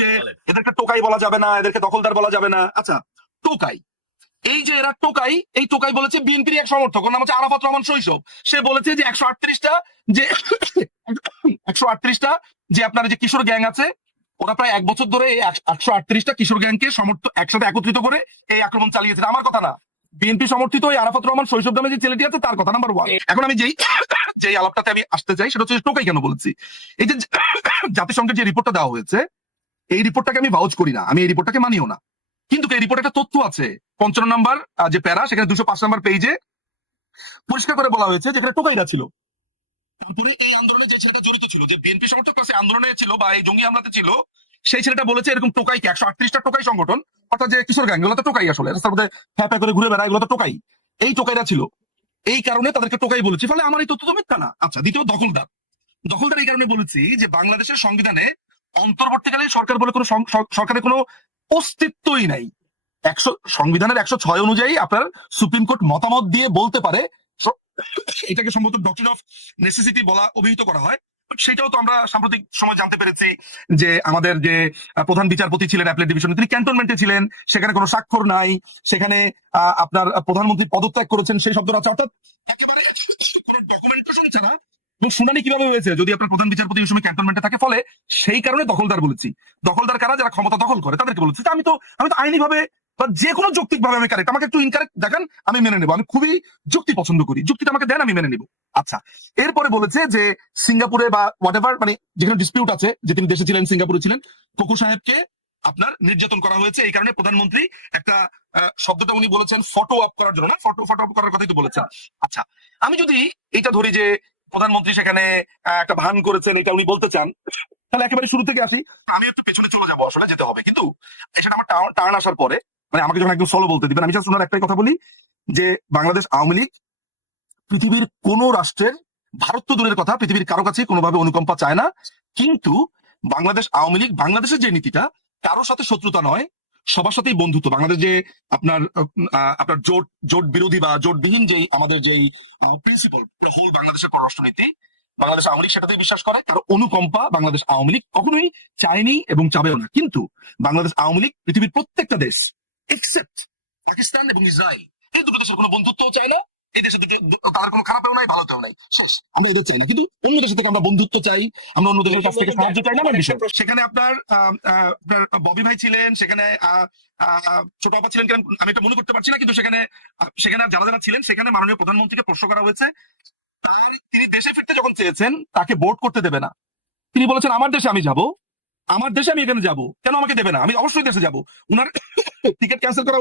যে এদেরকে টোকাই বলা যাবে না, এদেরকে দখলদার বলা যাবে না। আচ্ছা, টোকাই, এই যে এরা টোকাই, এই টোকাই বলেছে বিএনপির এক সমর্থক, ওর নাম হচ্ছে আরাফাত রহমান শৈশব। সে বলেছে যে 138টা যে 138টা যে আপনার যে কিশোর গ্যাং আছে, ওরা প্রায় 1 বছর ধরে এই 138টা কিশোর গ্যাংকে একসাথে একত্রিত করে এই আক্রমণ চালিয়েছে। আমার কথা না, বিএনপি সমর্থিত এই আরাফাত রহমান শৈশব নামে যে ছেলেটি আছে তার কথা, নাম্বার 1। এখন আমি যেই আলাপটাতে আমি আসতে চাই সেটা হচ্ছে টোকাই কেন বলছি। এই যে জাতিসংঘের যে রিপোর্টটা দেওয়া হয়েছে, এই রিপোর্টটাকে আমি ভাউচ করি না, আমি এই রিপোর্টটাকে মানিও না, কিন্তু এই রিপোর্টে একটা তথ্য আছে 55 নম্বর যে প্যারা, সেখানে 205 নম্বর পেজে পরিষ্কার করে বলা হয়েছে যেখানে টোকাইরা ছিল। তারপরে এই আন্দোলনে যে ছেলেটা জড়িত ছিল, যে বিএনপি সমর্থক কাছে আন্দোলনে ছিল বা এই জঙ্গি হামলাতে ছিল, সেই ছেলেটা বলেছে এরকম টোকাইকে 138টা টোকাই সংগঠন, অর্থাৎ যে কিশোর গ্যাং, এগুলো তো টোকাই, আসলে রাস্তার মধ্যে ফ্যাপা করে ঘুরে বেড়ায়, এগুলো তো টোকাই, এই টোকাইরা ছিল, এই কারণে তাদেরকে টোকাই বলেছি। ফলে আমার এই তথ্য তো মিথ্যা না। আচ্ছা, দ্বিতীয় দখলদার। দখলদার এই কারণে বলেছি যে বাংলাদেশের সংবিধানে অন্তর্বর্তীকালীন সরকার বলে কোনো সরকারের কোনো অস্তিত্বই নাই। সংবিধানের 106 অনুযায়ী আপনার সুপ্রিম কোর্ট মতামত দিয়ে বলতে পারে, এটাকে সম্ভবত ডক্ট্রিন অফ নেসেসিটি বলা অভিহিত করা হয়। সেটাও তো আমরা সাম্প্রতিক সময় জানতে পেরেছি যে আমাদের যে প্রধান বিচারপতি ছিলেন অ্যাপেলেট ডিভিশনে, তিনি ক্যান্টনমেন্টে ছিলেন, সেখানে কোনো স্বাক্ষর নাই, সেখানে আপনার প্রধানমন্ত্রী পদত্যাগ করেছেন সেই শব্দটা আছে, অর্থাৎ একেবারে কোনো ডকুমেন্টেশন ছাড়া। এবং শুনানি কিভাবে হয়েছে যদি আপনার প্রধান বিচারপতি এই সময় ক্যান্টনমেন্টে থাকে। ফলে সেই কারণে দখলদার বলেছি। দখলদার কারা? যারা ক্ষমতা দখল করে তাদেরকে বলেছি। আমি তো আইনি ভাবে বা যে কোনো যৌক্তিক ভাবে আমি কারেক্ট, আমাকে একটু ইনকারেক্ট দেখান, আমি মেনে নেবো। আমি খুবই যুক্তি পছন্দ করি, যুক্তিটা আমাকে দেন, আমি মেনে নেবো। আচ্ছা, এরপরে বলেছে যে সিঙ্গাপুরে বা হোয়াট এভার, মানে যেখানে ডিসপিউট আছে, যে তিনি দেশে ছিলেন, সিঙ্গাপুরে ছিলেন, কোকো সাহেবকে আপনার নির্যাতন করা হয়েছে, এই কারণে প্রধানমন্ত্রী একটা শব্দটা উনি বলেছেন ফটো আপ করার জন্য, না ফটো আপ করার কথাই তো বলেছেন। আচ্ছা, আমি যদি এটা ধরি যে প্রধানমন্ত্রী সেখানে একটা ভান করেছেন, এটা উনি বলতে চান, তাহলে একেবারে শুরু থেকে আসি। আমি একটু পেছনে চলে যাবো, আসলে যেতে হবে, কিন্তু সেটা আমার টার্ন আসার পরে, মানে আমাকে যখন একদম সোলো বলতে দিবেন, আমি জাস্ট ওনার একটাই কথা বলি যে বাংলাদেশ আওয়ামী লীগ পৃথিবীর কোন রাষ্ট্রের, ভারত তো দূরের কথা, পৃথিবীর কারো কাছে কোনোভাবে অনুকম্পা চায় না। কিন্তু বাংলাদেশ আওয়ামী লীগ, বাংলাদেশের যে নীতিটা, কারোর সাথে শত্রুতা নয়, সবার সাথেই বন্ধুত্ব। বাংলাদেশ যে আপনার আপনার জোট বিরোধী বা জোটবিহীন যেই আমাদের যেই প্রিন্সিপাল, হোল বাংলাদেশের পররাষ্ট্রনীতি, বাংলাদেশ আওয়ামী লীগ সেটাতেই বিশ্বাস করে। কারো অনুকম্পা বাংলাদেশ আওয়ামী লীগ কখনোই চায়নি এবং চাবেও না। কিন্তু বাংলাদেশ আওয়ামী লীগ পৃথিবীর প্রত্যেকটা দেশ এক্সেপ্ট পাকিস্তান এবং ইসরায়েল, এই দুটো দেশের কোনো বন্ধুত্বও চায় না। এই দেশের তাদের কোনো খারাপেও নাই, ভালোতেও নাই, শেষ। আমরা এদের চাই না। কিন্তু অন্য দেশের থেকে আমরা বন্ধুত্ব চাই, আমরা অন্য দেশের কাছ থেকে সাহায্য চাই না, আমার বিষয়। সেখানে আপনার ববি ভাই ছিলেন, সেখানে ছোট আপা ছিলেন, কেন আমি এটা মনে করতে পারছি না, কিন্তু সেখানে যারা যারা ছিলেন, সেখানে মাননীয় প্রধানমন্ত্রীকে প্রশ্ন করা হয়েছে, তিনি দেশে ফিরতে যখন চেয়েছেন তাকে ভোট করতে দেবে না। তিনি বলেছেন আমার দেশে আমি যাব, আমার দেশে আমি এখানে যাব, কেন আমাকে দেবে না? আমি অবশ্যই দেশে যাব। উনার টিকিট ক্যান্সেল করা,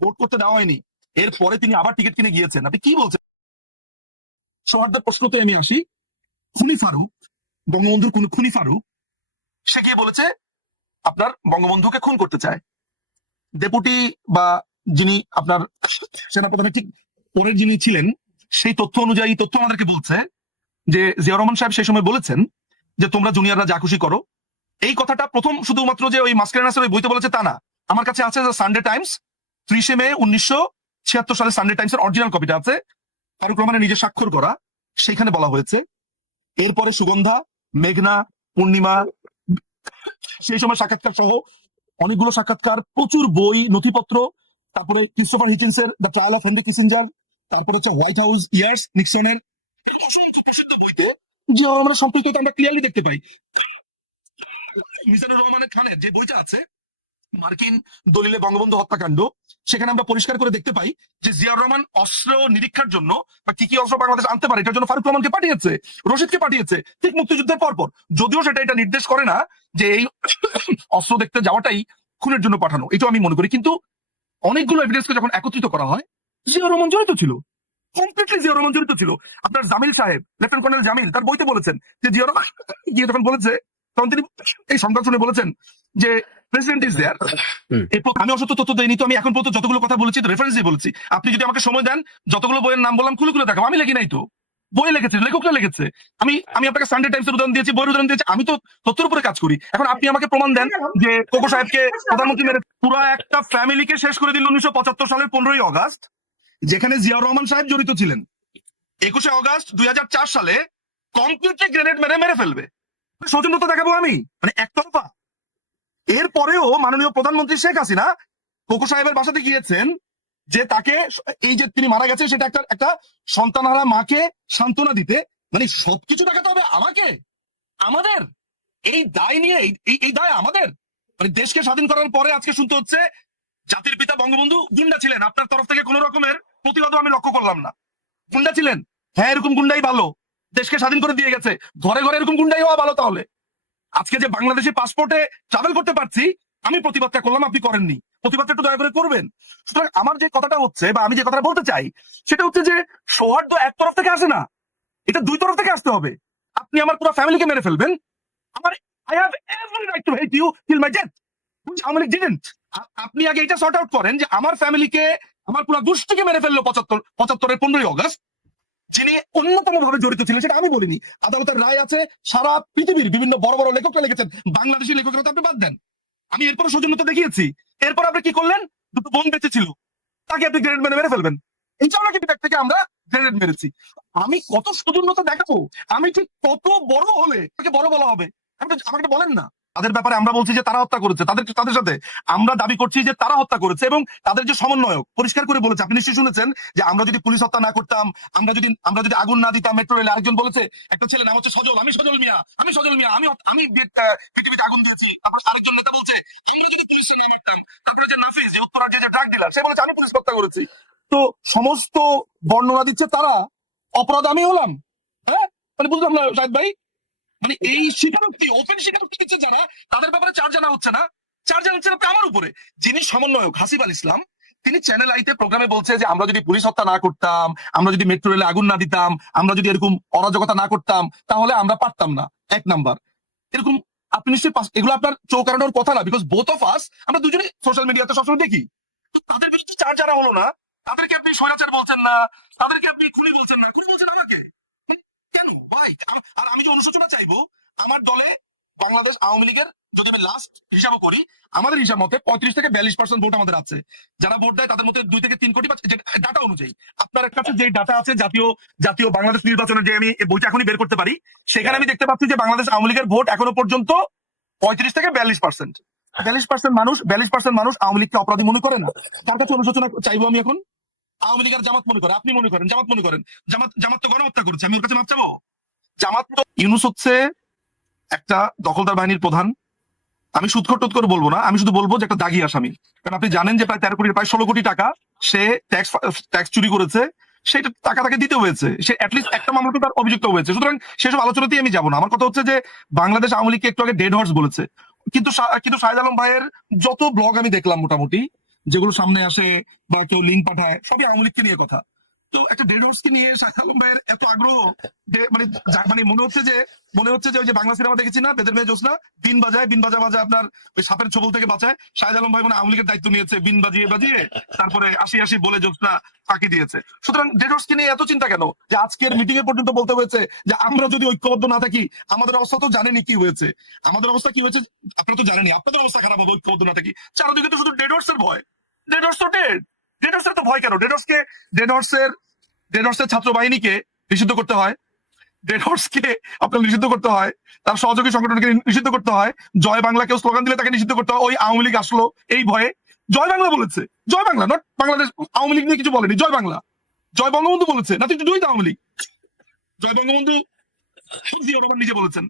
ভোট করতে দেওয়া হয়নি। এরপরে তিনি আবার টিকিট কিনে গিয়েছেন। আপনি কি বলছেন? সৌহার্দ্যের প্রশ্নতে আমি আসি। খুনি ফারুক, বঙ্গবন্ধুর খুনি ফারুক, সে গিয়ে বলেছে আপনার বঙ্গবন্ধুকে খুন করতে চায়। ডেপুটি বা যিনি আপনার সেনাপ্রধানের ঠিক পরের যিনি ছিলেন, সেই তথ্য অনুযায়ী তথ্য আমাদেরকে বলছে যে জিয়া রহমান সাহেব সেই সময় বলেছেন যে তোমরা জুনিয়ররা যা খুশি করো। এই কথাটা প্রথম শুধুমাত্র যে ওই মাস্কেরানাসের ওই বইতে বলেছে তা না, আমার কাছে আছে সানডে টাইমস 30 মে 1976 সালে সানডে টাইমস এর অরিজিনাল কপিটা আছে, ফারুক রহমানের নিজে স্বাক্ষর করা। সেখানে বলা হয়েছে, এরপরে সুগন্ধা, মেঘনা, পূর্ণিমা, সেই সময় সাক্ষাৎকার সহ অনেকগুলো সাক্ষাৎকার, প্রচুর বই, নথিপত্র, তারপরে ক্রিস্টোফার হিকিন্সের the trial of Henry Kissinger, তারপরে হচ্ছে হোয়াইট হাউস ইয়ার্স নিক্সনের, অসংখ্য প্রসিদ্ধ বইতে জিয়া রহমানের সম্পৃক্ততা আমরা ক্লিয়ারলি দেখতে পাই। মিজানুর রহমানের খানের যে বইটা আছে, মার্কিন দলিলে বঙ্গবন্ধু হত্যাকাণ্ড, সেখানে আমরা পরিষ্কার করে দেখতে পাই যে জিয়াউর রহমান অস্ত্র নিরীক্ষার জন্য বা কি কি অস্ত্র বাংলাদেশ আনতে পারে এটার জন্য ফারুক রহমানকে পাঠিয়েছে, রশিদকে পাঠিয়েছে, ঠিক মুক্তিযুদ্ধের পরপর। যদিও সেটা এটা নির্দেশ করে না যে এই অস্ত্র দেখতে যাওয়াটাই খুনের জন্য পাঠানো, এটাও আমি মনে করি। কিন্তু অনেকগুলো এভিডেন্সকে যখন একত্রিত করা হয়, জিয়াউর রহমান জড়িত ছিল, কমপ্লিটলি জিয়াউর রহমান জড়িত ছিল। আপনার জামিল সাহেব, লেফটেন্যান্ট কর্নেল জামিল, তার বইতে বলেছেন যে জিয়াউর রহমান গিয়ে যখন বলেছে, তখন তিনি এই সংবাদ শুনে বলেছেন যে প্রেসিডেন্ট ইজ দেয়ার। আমি অসত্য তথ্য দেয়নি, তো আমি এখন পর্যন্ত যতগুলো কথা বলেছি রেফারেন্স দিয়ে বলছি। আপনি যদি আমাকে সময় দেন, যতগুলো বইয়ের নাম বললাম খুলে খুলে দেখাবো। আমি লেখি নাই তো, বই লিখেছে, লেখকরা লিখেছে। আমি আপনাকে সানডে টাইমস এর উদাহরণ দিয়েছি, বইয়ের উদাহরণ দিয়েছি। আমি তো তথ্যের উপরে কাজ করি। এখন আপনি আমাকে প্রমাণ দেন যে কোকো সাহেবকে প্রধানমন্ত্রী মেরে পুরো একটা ফ্যামিলিকে শেষ করে দিল 1975 সালের 15ই অগাস্ট, যেখানে জিয়াউর রহমান সাহেব জড়িত ছিলেন। 21শে অগাস্ট 2004 সালে কমপ্লিটলি গ্রেনেড মেরে ফেলবে। সৌজন্যতা দেখাবো আমি, মানে একতরফা। এরপরেও মাননীয় প্রধানমন্ত্রী শেখ হাসিনা কোকো সাহেবের বাসাতে গিয়েছেন যে তাকে, এই যে তিনি মারা গেছে সেটা একটা একটা সন্তানহারা মাকে সান্ত্বনা দিতে, মানে সবকিছু দেখাতে হবে আমাকে, আমাদের এই দায় নিয়ে, এই দায় আমাদের, মানে দেশকে স্বাধীন করার পরে আজকে শুনতে হচ্ছে জাতির পিতা বঙ্গবন্ধু গুন্ডা ছিলেন, আপনার তরফ থেকে কোন রকমের প্রতিবাদও আমি লক্ষ্য করলাম না। গুন্ডা ছিলেন, হ্যাঁ এরকম গুন্ডাই ভালো, দেশকে স্বাধীন করে দিয়ে গেছে, ঘরে ঘরে এরকম গুন্ডাই হওয়া ভালো। তাহলে আজকে যে বাংলাদেশি পাসপোর্টে ট্রাভেল করতে পারছি, আমি প্রতিবাদটা করলাম, আপনি করেননি, প্রতিবাদটা একটু দয়া করে করবেন। সুতরাং আমার যে কথাটা হচ্ছে বা আমি যে কথাটা বলতে চাই সেটা হচ্ছে যে সৌহার্দ্য এক তরফ থেকে আসে না, এটা দুই তরফ থেকে আসতে হবে। আপনি আমার পুরো ফ্যামিলিকে মেরে ফেলবেন, আমার I have every right to hate you till my death, আমি ডিডন্ট। আপনি আগে এটা সর্ট আউট করেন যে আমার ফ্যামিলিকে, আমার পুরো গোষ্ঠীকে মেরে ফেললো 75-এর 15 আগস্ট, যিনি অন্যতম ভাবে জড়িত ছিলেন সেটা আমি বলিনি, আদালতের রায় আছে, সারা পৃথিবীর বিভিন্ন বড় বড় লেখকরা লিখেছেন, বাংলাদেশি লেখকরা তো আপনি বাদ দেন, আমি এরপরে সৌজন্যতা দেখিয়েছি। এরপর আপনি কি করলেন, দুটো বোন বেঁচে ছিল, তাকে আপনি গ্রেনেড মেরে ফেলবেন, এইটাও নাকি ব্যাগ থেকে আমরা গ্রেনেড মেরেছি। আমি কত সৌজন্যতা দেখাবো, আমি ঠিক কত বড় হলে তাকে বড় বলা হবে, আমাকে বলেন না। তাদের ব্যাপারে আমরা বলছি যে তারা হত্যা করেছে, তাদের সাথে আমরা দাবি করছি যে তারা হত্যা করেছে, এবং তাদের যে সমন্বয়ক পরিষ্কার করে বলেছে, আপনি নিশ্চয়ই শুনেছেন যে আমরা যদি পুলিশ হত্যা না করতাম, আমরা যদি আগুন না দিতাম মেট্রো রেলে, আরেকজন বলেছে, একটা ছেলে নাম হচ্ছে সজল, আমি সজল মিয়া, আমি পৃথিবীতে আগুন দিয়েছি। তারপর আরেকজন নেতা বলছে আমরা যদি পুলিশ না মারতাম, তারপরে যে নাফিস যে উত্তরার যে ড্রাগ ডিলার, সে বলেছে আমি পুলিশ হত্যা করেছি। তো সমস্ত বর্ণনা দিচ্ছে তারা, অপরাধ আমি হলাম। হ্যাঁ, মানে বুঝলাম না শাহেদ ভাই, মানে এই স্বীকারোক্তি, ওপেন স্বীকারোক্তি দিচ্ছে যারা, তাদের ব্যাপারে চার্জ আনা হচ্ছে না, চার্জ আনছে আমার উপরে। যিনি সমন্বয়ক হাসিব আল ইসলাম, তিনি চ্যানেল আইতে প্রোগ্রামে বলছে যে আমরা যদি পুলিশ হত্যা না করতাম, আমরা যদি মেট্রো রেলে আগুন না দিতাম, আমরা যদি এরকম অরাজকতা না করতাম, তাহলে আমরা পারতাম না। এক নাম্বার, এরকম আপনি নিশ্চয়ই এগুলো আপনার চোখ এড়ানোর কথা না, বিকজ বোথ অফ আস আমরা দুজনেই সোশ্যাল মিডিয়াতে সবসময় দেখি। তো তাদের বিরুদ্ধে চার্জ আনা হলো না, তাদেরকে আপনি স্বৈরাচার বলছেন না, তাদেরকে আপনি খুনি বলছেন না, খুনি বলছেন আমাকে, কেন ভাই? আর আমি যে অনুশোচনা চাইবো, আমার দলে বাংলাদেশ আওয়ামী লীগের যদি আমি লাস্ট হিসাব করি, আমাদের হিসাব মতে 35-42% ভোট আমাদের আছে, যারা ভোট দেয় তাদের মধ্যে 2 থেকে 3 কোটি, ডাটা অনুযায়ী আপনার কাছে যে ডাটা আছে, জাতীয় বাংলাদেশ নির্বাচনের যে আমি বইটা এখনই বের করতে পারি, সেখানে আমি দেখতে পাচ্ছি যে বাংলাদেশ আওয়ামী লীগের ভোট এখনো পর্যন্ত 35-42%। 42% মানুষ আওয়ামী লীগকে অপরাধী মনে করে না। তার কাছে অনুশোচনা চাইবো আমি এখন, আওয়ামী লীগের জামাত মনে করে, আপনি মনে করেন, জামাত মনে করেন, জামাত তো গণহত্যা করেছে, আমি ওর কাছে মাপ চাবো? জামাত তো, ইউনূস হচ্ছে একটা দখলদার বাহিনীর প্রধান, আমি সুদখোর টুৎখোর বলবো না, আমি শুধু বলবো যে একটা দাগি আসামি। কারণ আপনি জানেন যে প্রায় 16 কোটি টাকা সে ট্যাক্স চুরি করেছে, সেটা টাকা তাকে দিতে হয়েছে, সে অ্যাটলিস্ট একটা মামলাতে তার অভিযুক্ত হয়েছে। সুতরাং সেসব আলোচনাতেই আমি যাবো না। আমার কথা হচ্ছে যে বাংলাদেশ আওয়ামী লীগকে একটু আগে ডেড হর্স বলেছে, কিন্তু শাহেদ আলম ভাইয়ের যত ব্লগ আমি দেখলাম মোটামুটি, যেগুলো সামনে আসে বা কেউ লিঙ্ক পাঠায়, সবই আওয়ামী লীগকে নিয়ে কথা। তো একটা ডেড হর্সকে নিয়ে শাহেদ আলম ভাইয়ের এত আগ্রহ, যে মানে মনে হচ্ছে যে ওই যে বাংলা সিনেমা দেখেছি না, বেদের মেয়ে জোসনা, বিন বাজায় আপনার ওই সাপের ছোবল থেকে বাঁচায়, শাহেদ আলম ভাই মানে আওয়ামী লীগের দায়িত্ব নিয়েছে, বিন বাজিয়ে তারপরে আসি বলে জোসনা ফাঁকি দিয়েছে। সুতরাং ডেড হর্সকে নিয়ে এত চিন্তা কেন, যে আজকের মিটিং এ পর্যন্ত বলতে হয়েছে যে আমরা যদি ঐক্যবদ্ধ না থাকি, আমাদের অবস্থা তো জানেনি কি হয়েছে, আমাদের অবস্থা কি হয়েছে আপনারা তো জানেনি, আপনাদের অবস্থা খারাপ হবে ঐক্যবদ্ধ না থাকি। চারদিকে তো শুধু ডেড হর্সের ভয়, ডেড হর্স তো ডেড হর্সের তো ভয় কেন? ডেড হর্সের ছাত্র বাহিনীকে নিষিদ্ধ করতে হয়, ডেড হর্সকে আপনার নিষিদ্ধ করতে হয়, তার সহযোগী সংগঠনকে নিষিদ্ধ করতে হয়, জয় বাংলা কেউ স্লোগান দিলে তাকে নিষিদ্ধ করতে হয়, ওই আওয়ামী লীগ আসলো এই ভয়ে, জয় বাংলা বলেছে, জয় বাংলা নট বাংলাদেশ আওয়ামী লীগ নিয়ে কিছু বলেনি, জয় বাংলা, জয় বঙ্গবন্ধু বলেছে, না তুই দুই আওয়ামী লীগ, জয় বঙ্গবন্ধু নিজে বলেছেন।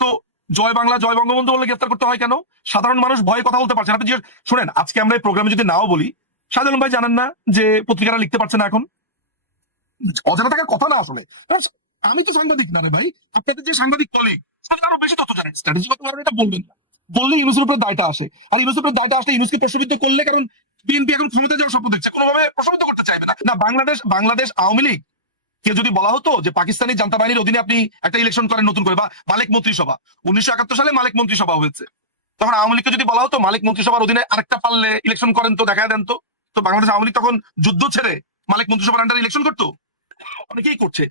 তো জয় বাংলা জয় বঙ্গবন্ধু বলে গ্রেফতার করতে হয় কেন? সাধারণ মানুষ ভয়ে কথা বলতে পারছে না। আপনি শোনেন, আজকে আমরা এই প্রোগ্রামে যদি নাও বলি, শাহেদ আলম ভাই জানেন না যে পত্রিকারা লিখতে পারছে না এখন? অজানা থাকার কথা না আসলে, আমি তো সাংবাদিক না রে ভাই, আপনাদের যে সাংবাদিক কলিগ আরো বেশি তথ্য জানেন, স্ট্র্যাটেজিগত কারণে এটা বলবেন না, বললে ইউনূসের উপরে দায়টা আসে, আর ইউনূসের উপরে দায়টা আসলে ইউনূসকে প্রশ্নবিদ্ধ করলে, কারণ বিএনপি এখন ক্ষমতা যাওয়ার স্বপ্ন দেখছে, কোনোভাবে প্রশ্নবিদ্ধ করতে চাইবে না। না, বাংলাদেশ আওয়ামী লীগ কে যদি বলা হতো যে পাকিস্তানি জান্তা বাহিনীর অধীনে আপনি একটা ইলেকশন করেন নতুন করে, বা মালিক মন্ত্রিসভা, 1971 সালে মালিক মন্ত্রিসভা হয়েছে, তখন আওয়ামী লীগকে যদি বলা হতো মালিক মন্ত্রিসভার অধীনে আরেকটা পারলে ইলেকশন করেন তো দেখা দেন, তো বাংলাদেশ আওয়ামী লীগ তখন যুদ্ধ ছেড়ে মালিক মন্ত্রিসভার আন্ডারে ইলেকশন করতো? অনেকেই করছে।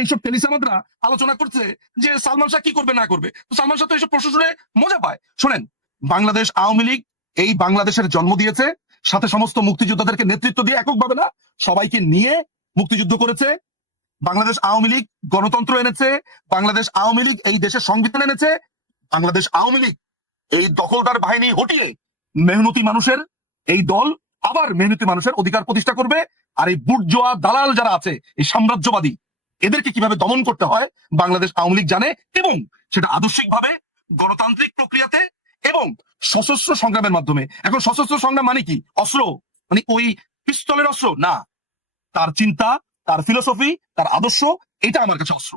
এইসব টেলিসামাদরা আলোচনা করছে যে সালমান শাহ কি করবে না করবে, তো সালমান শাহ তো এইসব প্রশ্ন শুনে মজা পায়। শোনেন, বাংলাদেশ আওয়ামী লীগ এই বাংলাদেশের জন্ম দিয়েছে, সাথে সমস্ত মুক্তিযোদ্ধাদেরকে নেতৃত্ব দিয়ে, এককভাবে না, সবাইকে নিয়ে মুক্তিযুদ্ধ করেছে। বাংলাদেশ আওয়ামী লীগ গণতন্ত্র এনেছে, বাংলাদেশ আওয়ামী লীগ এই দেশের সংবিধান এনেছে, বাংলাদেশ আওয়ামী লীগ এই দখলদার বাহিনী হটিয়ে মেহনতি মানুষের এই দল আবার মেহনতি মানুষের অধিকার প্রতিষ্ঠা করবে। আর এই বুর্জোয়া দালাল যারা আছে, এই সাম্রাজ্যবাদী, এদেরকে কিভাবে দমন করতে হয় বাংলাদেশ আওয়ামী লীগ জানে, এবং সেটা আদর্শিকভাবে গণতান্ত্রিক প্রক্রিয়াতে এবং সশস্ত্র সংগ্রামের মাধ্যমে। এখন সশস্ত্র সংগ্রাম মানে কি? অস্ত্র মানে ওই পিস্তলের অস্ত্র না, তার চিন্তা, তার ফিলোসফি, তার আদর্শ, এটা আমার কাছে অস্ত্র।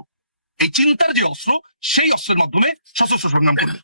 এই চিন্তার যে অস্ত্র, সেই অস্ত্রের মাধ্যমে সশস্ত্র সংগ্রাম করবে।